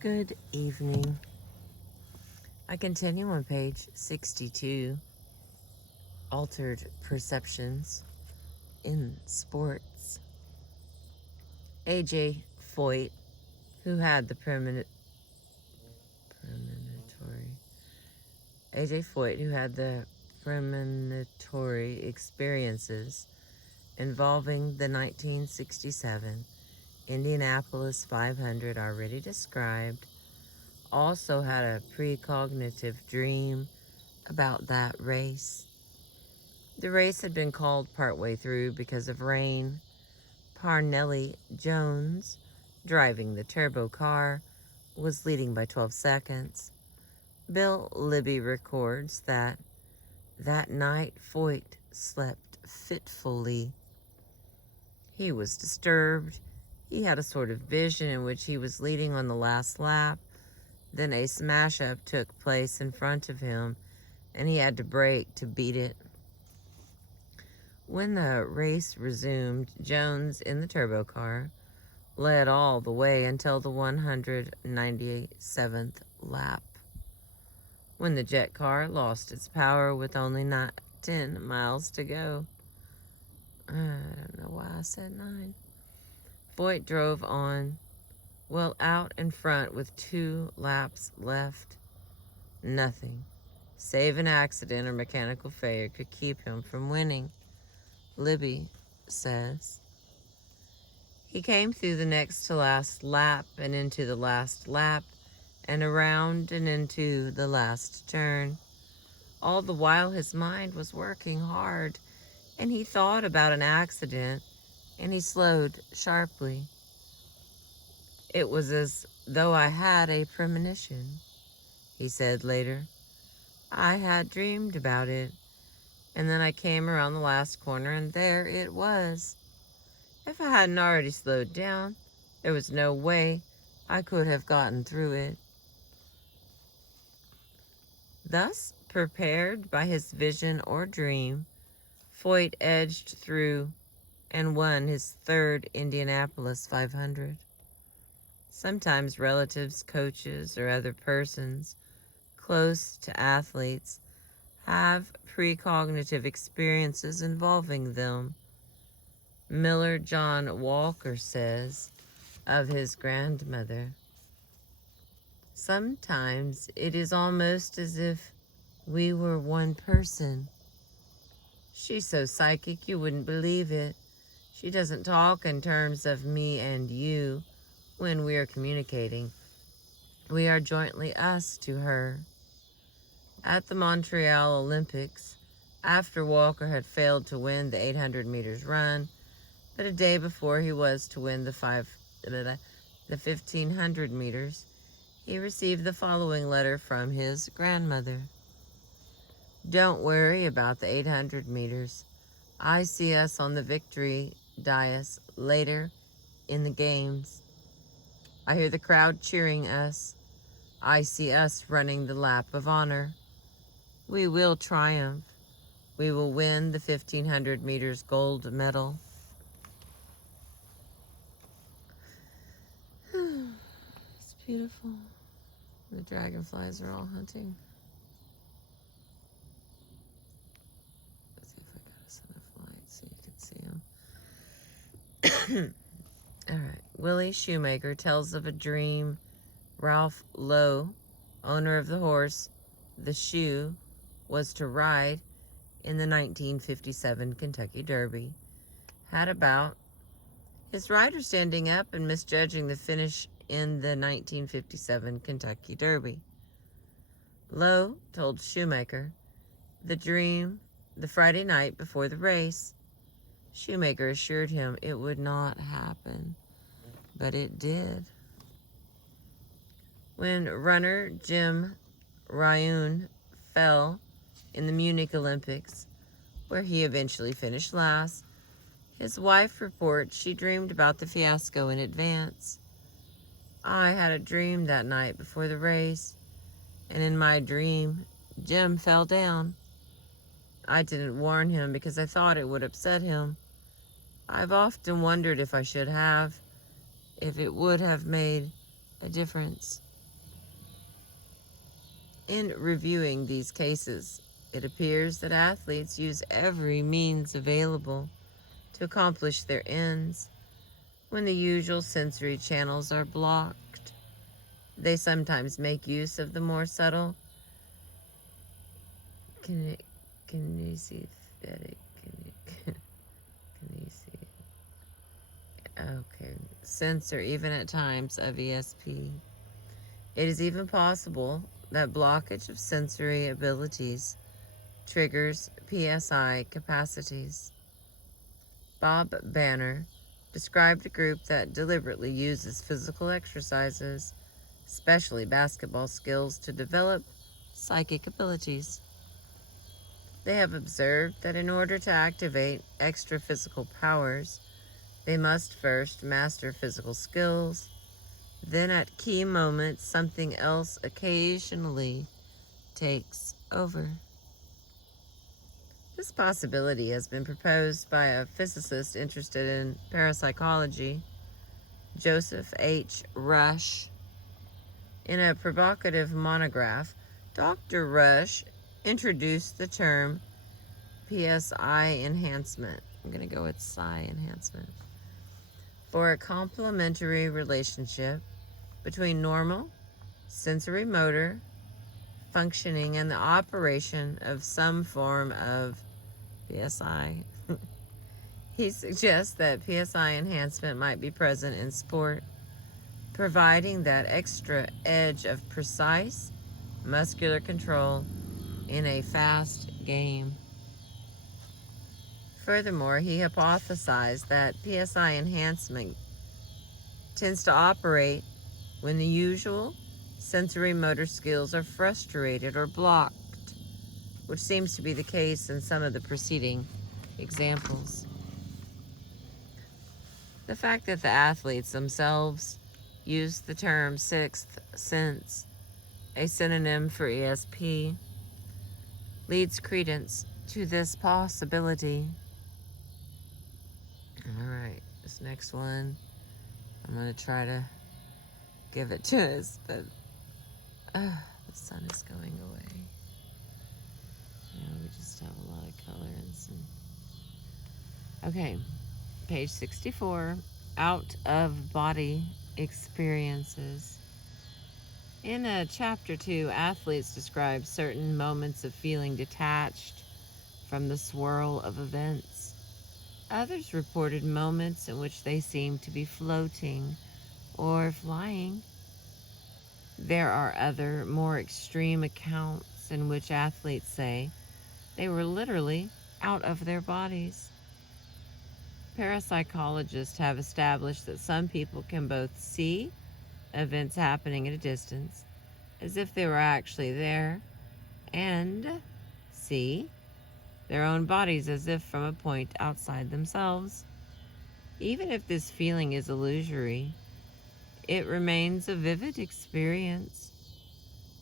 Good evening. I continue on page 62, Altered Perceptions in Sports. A.J. Foyt, who had the premonitory experiences involving the 1967 Indianapolis 500 already described, also had a precognitive dream about that race. The race had been called partway through because of rain. Parnelli Jones, driving the turbo car, was leading by 12 seconds. Bill Libby records that night Foyt slept fitfully. He was disturbed. He had a sort of vision in which he was leading on the last lap. Then a smash-up took place in front of him, and he had to brake to beat it. When the race resumed, Jones, in the turbo car, led all the way until the 197th lap, when the jet car lost its power with only 10 miles to go. I don't know why I said 9. Foyt drove on, well out in front with 2 laps left. Nothing, save an accident or mechanical failure, could keep him from winning. Libby says, he came through the next to last lap and into the last lap and around and into the last turn. All the while his mind was working hard, and he thought about an accident, and he slowed sharply. It was as though I had a premonition, he said later. I had dreamed about it, and then I came around the last corner, and there it was. If I hadn't already slowed down, there was no way I could have gotten through it. Thus, prepared by his vision or dream, Foyt edged through and won his 3rd Indianapolis 500. Sometimes relatives, coaches, or other persons close to athletes have precognitive experiences involving them. Miller John Walker says of his grandmother, sometimes it is almost as if we were one person. She's so psychic you wouldn't believe it. She doesn't talk in terms of me and you when we are communicating. We are jointly us to her. At the Montreal Olympics, after Walker had failed to win the 800 meters run, but a day before he was to win the 1500 meters, he received the following letter from his grandmother. Don't worry about the 800 meters. I see us on the victory dais later in the games. I hear the crowd cheering us. I see us running the lap of honor. We will triumph. We will win the 1500 meters gold medal. It's beautiful. The dragonflies are all hunting. Let's see if I got us enough light so you can see them. All right. Willie Shoemaker tells of a dream Ralph Lowe, owner of the horse The Shoe, was to ride in the 1957 Kentucky Derby, had about his rider standing up and misjudging the finish in the 1957 Kentucky Derby. Lowe told Shoemaker the dream the Friday night before the race. Shoemaker assured him it would not happen, but it did. When runner Jim Ryun fell in the Munich Olympics, where he eventually finished last, his wife reports she dreamed about the fiasco in advance. I had a dream that night before the race, and in my dream, Jim fell down. I didn't warn him because I thought it would upset him. I've often wondered if I should have, if it would have made a difference. In reviewing these cases, it appears that athletes use every means available to accomplish their ends. When the usual sensory channels are blocked, they sometimes make use of the more subtle kinesthetic, sense, or even at times of ESP. It is even possible that blockage of sensory abilities triggers PSI capacities. Bob Banner described a group that deliberately uses physical exercises, especially basketball skills, to develop psychic abilities. They have observed that in order to activate extra physical powers, they must first master physical skills. Then at key moments, something else occasionally takes over. This possibility has been proposed by a physicist interested in parapsychology, Joseph H. Rush. In a provocative monograph, Dr. Rush introduced the term PSI enhancement. I'm going to go with psi enhancement. For a complementary relationship between normal sensory motor functioning and the operation of some form of PSI. He suggests that PSI enhancement might be present in sport, providing that extra edge of precise muscular control in a fast game. Furthermore, he hypothesized that PSI enhancement tends to operate when the usual sensory motor skills are frustrated or blocked, which seems to be the case in some of the preceding examples. The fact that the athletes themselves use the term sixth sense, a synonym for ESP, leads credence to this possibility. All right, this next one, I'm going to try to give it to us, but the sun is going away. We just have a lot of color and some. Okay, page 64, out of body experiences. In chapter 2, athletes describe certain moments of feeling detached from the swirl of events. Others reported moments in which they seemed to be floating or flying. There are other, more extreme accounts in which athletes say they were literally out of their bodies. Parapsychologists have established that some people can both see events happening at a distance, as if they were actually there, and see their own bodies as if from a point outside themselves. Even if this feeling is illusory, it remains a vivid experience.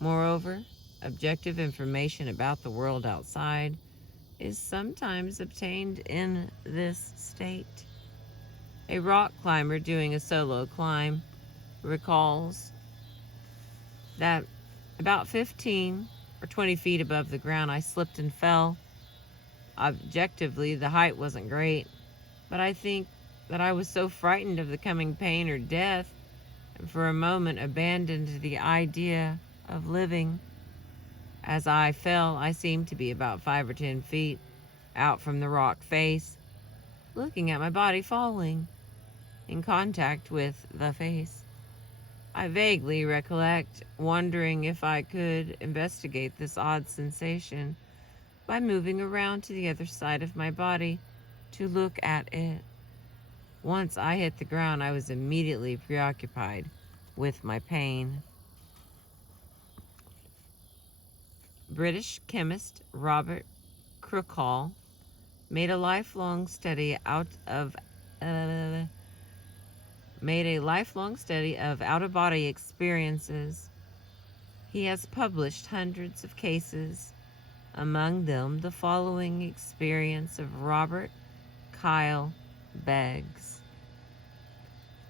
Moreover, objective information about the world outside is sometimes obtained in this state. A rock climber doing a solo climb recalls that about 15 or 20 feet above the ground, I slipped and fell. Objectively, the height wasn't great, but I think that I was so frightened of the coming pain or death, and for a moment abandoned the idea of living. As I fell, I seemed to be about 5 or 10 feet out from the rock face, looking at my body falling, in contact with the face. I vaguely recollect wondering if I could investigate this odd sensation by moving around to the other side of my body to look at it. Once I hit the ground, I was immediately preoccupied with my pain. British chemist Robert Crookall made a lifelong study of out-of-body experiences. He has published hundreds of cases, among them the following experience of Robert Kyle Beggs.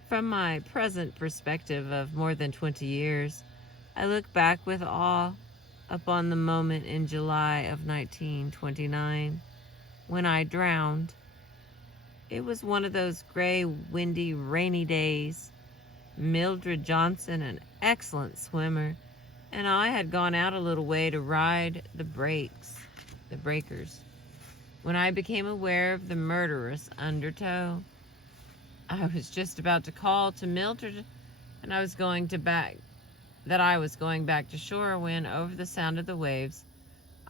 From my present perspective of more than 20 years, I look back with awe upon the moment in July of 1929 when I drowned. It was one of those gray, windy, rainy days. Mildred Johnson, an excellent swimmer, and I had gone out a little way to ride the breakers, when I became aware of the murderous undertow. I was just about to call to Mildred and I was going back to shore when, over the sound of the waves,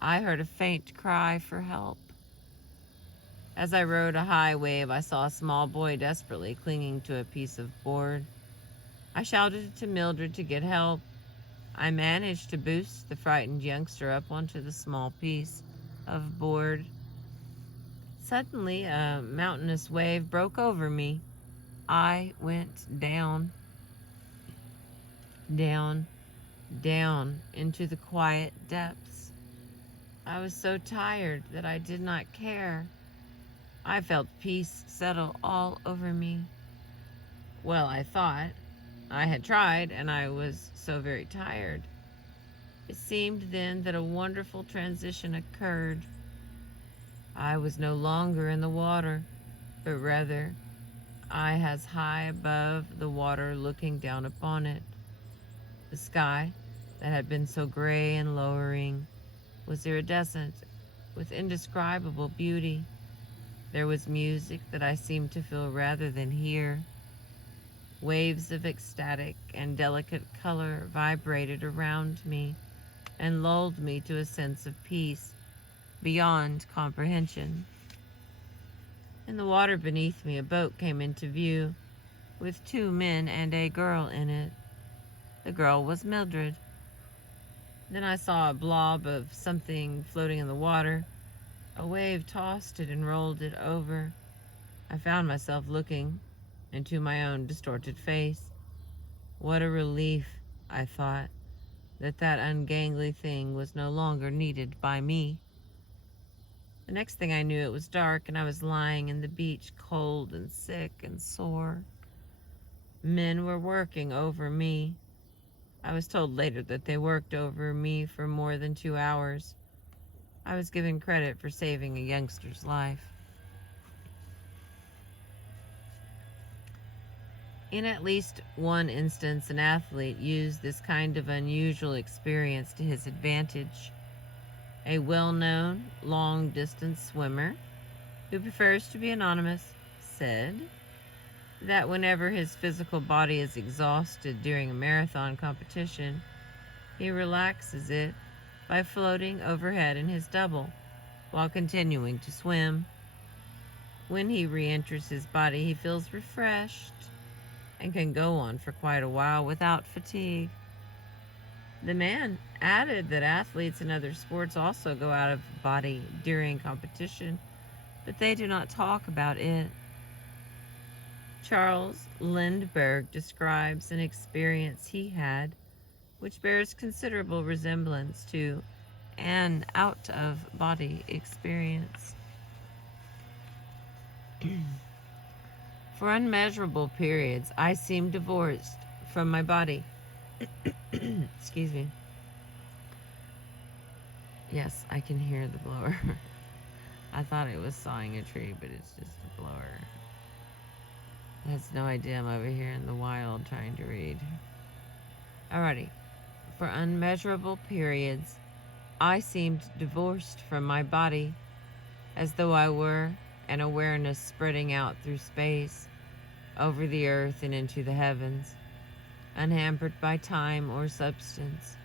I heard a faint cry for help. As I rode a high wave, I saw a small boy desperately clinging to a piece of board. I shouted to Mildred to get help. I managed to boost the frightened youngster up onto the small piece of board. Suddenly, a mountainous wave broke over me. I went down, down, down into the quiet depths. I was so tired that I did not care. I felt peace settle all over me. Well, I thought. I had tried, and I was so very tired. It seemed then that a wonderful transition occurred. I was no longer in the water, but rather I was high above the water looking down upon it. The sky, that had been so gray and lowering, was iridescent with indescribable beauty. There was music that I seemed to feel rather than hear. Waves of ecstatic and delicate color vibrated around me and lulled me to a sense of peace beyond comprehension. In the water beneath me, a boat came into view with 2 men and a girl in it. The girl was Mildred. Then I saw a blob of something floating in the water. A wave tossed it and rolled it over. I found myself looking into my own distorted face. What a relief, I thought, that ungainly thing was no longer needed by me. The next thing I knew, it was dark and I was lying in the beach, cold and sick and sore. Men were working over me. I was told later that they worked over me for more than 2 hours. I was given credit for saving a youngster's life. In at least one instance, an athlete used this kind of unusual experience to his advantage. A well-known long-distance swimmer, who prefers to be anonymous, said that whenever his physical body is exhausted during a marathon competition, he relaxes it by floating overhead in his double while continuing to swim. When he re-enters his body, he feels refreshed and can go on for quite a while without fatigue. The man added that athletes in other sports also go out of body during competition, but they do not talk about it. Charles Lindbergh describes an experience he had which bears considerable resemblance to an out-of-body experience. For unmeasurable periods, I seemed divorced from my body. Excuse me. Yes, I can hear the blower. I thought it was sawing a tree, but it's just a blower. It has no idea I'm over here in the wild trying to read. Alrighty. For unmeasurable periods, I seemed divorced from my body, as though I were an awareness spreading out through space, over the earth and into the heavens, unhampered by time or substance,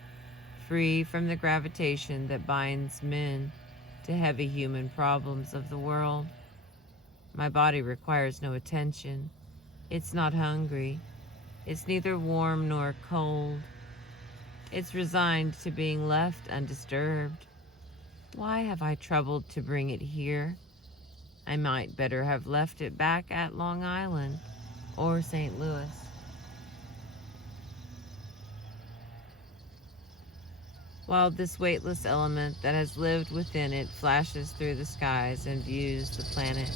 free from the gravitation that binds men to heavy human problems of the world. My body requires no attention. It's not hungry. It's neither warm nor cold. It's resigned to being left undisturbed. Why have I troubled to bring it here? I might better have left it back at Long Island or St. Louis. While this weightless element that has lived within it flashes through the skies and views the planet,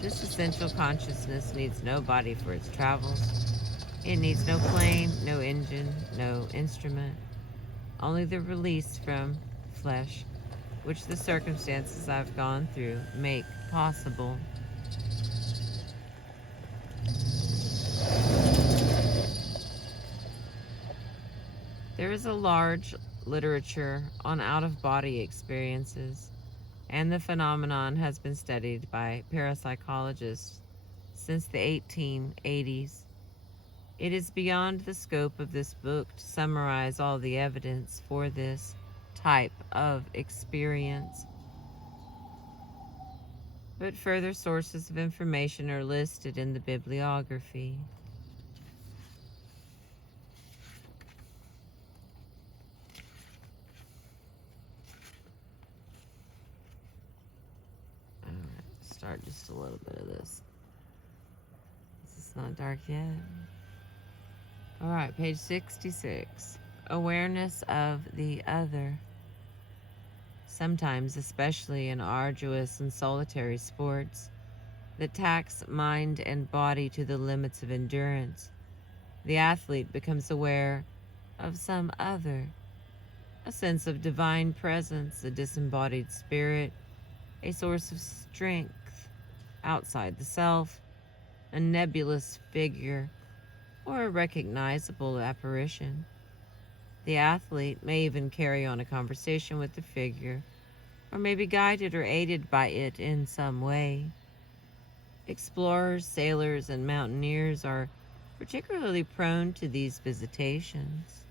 this essential consciousness needs no body for its travels. It needs no plane, no engine, no instrument. only the release from flesh, which the circumstances I've gone through make possible. There is a large literature on out-of-body experiences, and the phenomenon has been studied by parapsychologists since the 1880s. It is beyond the scope of this book to summarize all the evidence for this type of experience, but further sources of information are listed in the bibliography. Alright, start just a little bit of this. It's not dark yet. Alright, page 66. Awareness of the other. Sometimes, especially in arduous and solitary sports that tax mind and body to the limits of endurance, the athlete becomes aware of some other, a sense of divine presence, a disembodied spirit, a source of strength outside the self, a nebulous figure, or a recognizable apparition. The athlete may even carry on a conversation with the figure, or may be guided or aided by it in some way. Explorers, sailors, and mountaineers are particularly prone to these visitations.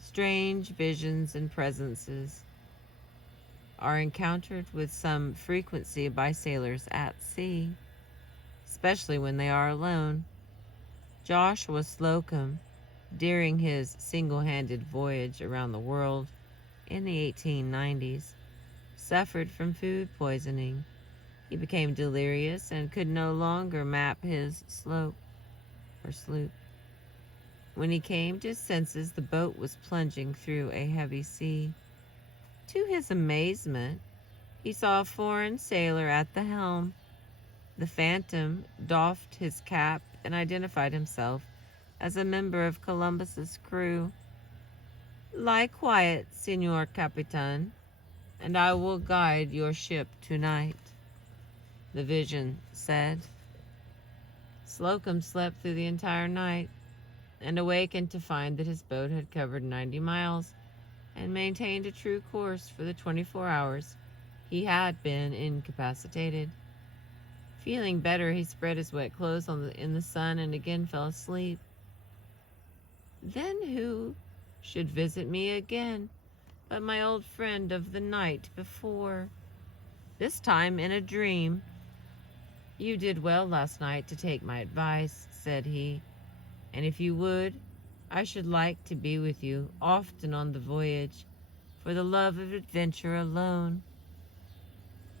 Strange visions and presences are encountered with some frequency by sailors at sea, especially when they are alone. Joshua Slocum, during his single-handed voyage around the world in the 1890s, suffered from food poisoning. He became delirious and could no longer map his sloop. When he came to his senses, the boat was plunging through a heavy sea. To his amazement, he saw a foreign sailor at the helm. The Phantom doffed his cap and identified himself as a member of Columbus's crew. "Lie quiet, Senor Capitan, and I will guide your ship tonight," the vision said. Slocum slept through the entire night and awakened to find that his boat had covered 90 miles and maintained a true course for the 24 hours he had been incapacitated. Feeling better, he spread his wet clothes in the sun and again fell asleep. Then who should visit me again but my old friend of the night before, this time in a dream. "You did well last night to take my advice," said he, "and if you would, I should like to be with you often on the voyage, for the love of adventure alone."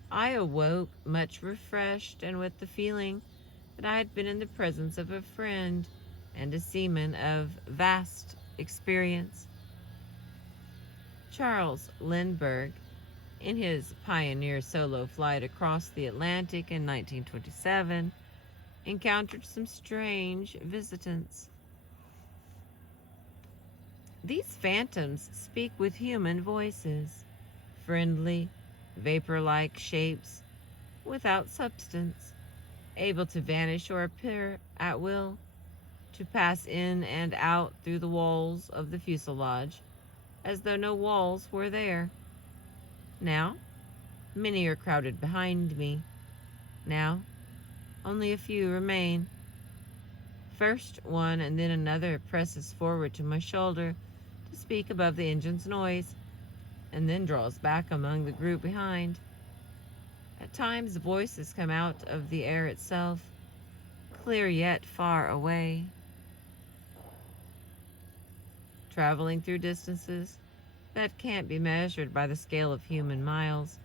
I awoke much refreshed and with the feeling that I had been in the presence of a friend and a seaman of vast experience. Charles Lindbergh, in his pioneer solo flight across the Atlantic in 1927, encountered some strange visitants. These phantoms speak with human voices, friendly, vapor-like shapes without substance, able to vanish or appear at will, to pass in and out through the walls of the fuselage as though no walls were there. Now, many are crowded behind me. Now, only a few remain. First one and then another presses forward to my shoulder to speak above the engine's noise, and then draws back among the group behind. At times, voices come out of the air itself, clear yet far away. Traveling through distances that can't be measured by the scale of human miles.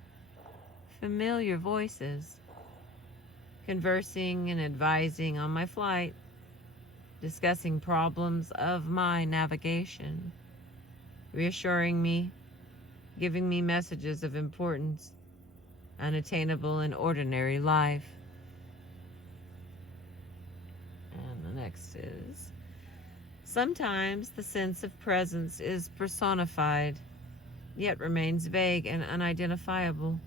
Familiar voices, conversing and advising on my flight, discussing problems of my navigation, reassuring me, giving me messages of importance, unattainable in ordinary life. And the next is Sometimes the sense of presence is personified, yet remains vague and unidentifiable.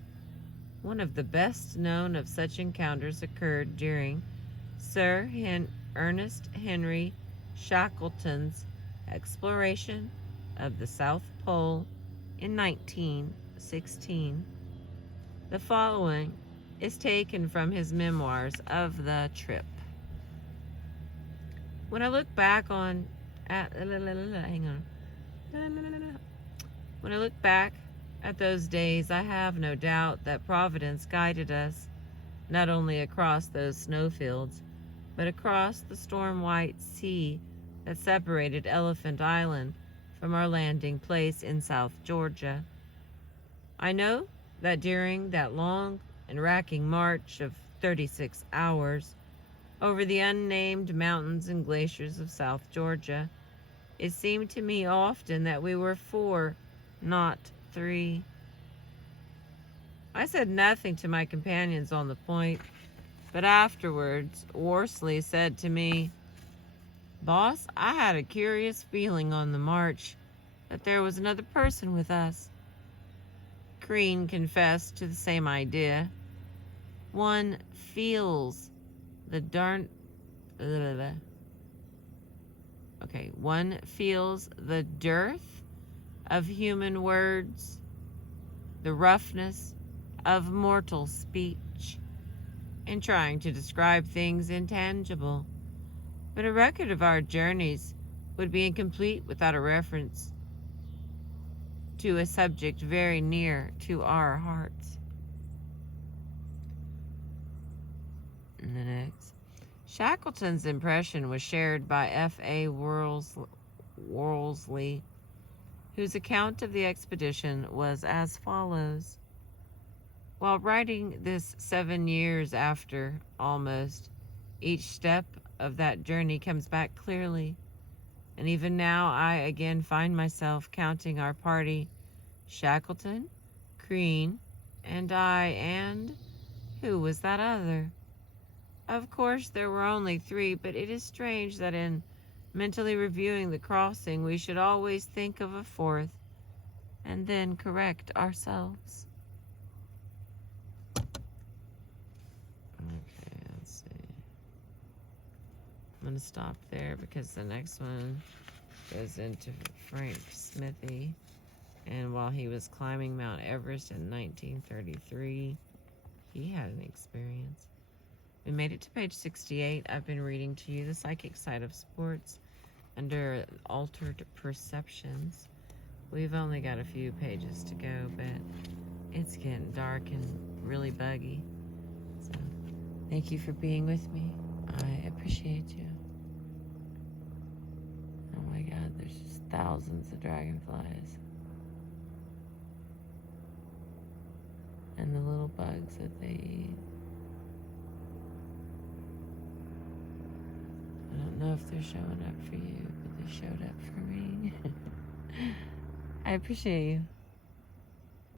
One of the best known of such encounters occurred during Sir Ernest Henry Shackleton's exploration of the South Pole in 1916. The following is taken from his memoirs of the trip. When I look back on hang on. When I look back at those days, I have no doubt that Providence guided us not only across those snowfields, but across the storm-white sea that separated Elephant Island from our landing place in South Georgia. I know that during that long and racking march of 36 hours over the unnamed mountains and glaciers of South Georgia, it seemed to me often that we were 4, not 3. I said nothing to my companions on the point, but afterwards Worsley said to me, "Boss, I had a curious feeling on the march that there was another person with us." Crean confessed to the same idea. One feels the one feels the dearth of human words, the roughness of mortal speech, in trying to describe things intangible. But a record of our journeys would be incomplete without a reference to a subject very near to our hearts. And the next. Shackleton's impression was shared by F.A. Worsley, whose account of the expedition was as follows. While writing this 7 years after, almost, each step of that journey comes back clearly, and even now I again find myself counting our party, Shackleton, Crean, and I, and who was that other? Of course, there were only 3, but it is strange that in mentally reviewing the crossing, we should always think of a 4th, and then correct ourselves. Okay, let's see. I'm going to stop there because the next one goes into Frank Smithy. And while he was climbing Mount Everest in 1933, he had an experience. We made it to page 68. I've been reading to you The Psychic Side of Sports under Altered Perceptions. We've only got a few pages to go, but it's getting dark and really buggy. So, thank you for being with me. I appreciate you. Oh my God, there's just thousands of dragonflies. And the little bugs that they eat. I don't know if they're showing up for you, but they showed up for me. I appreciate you.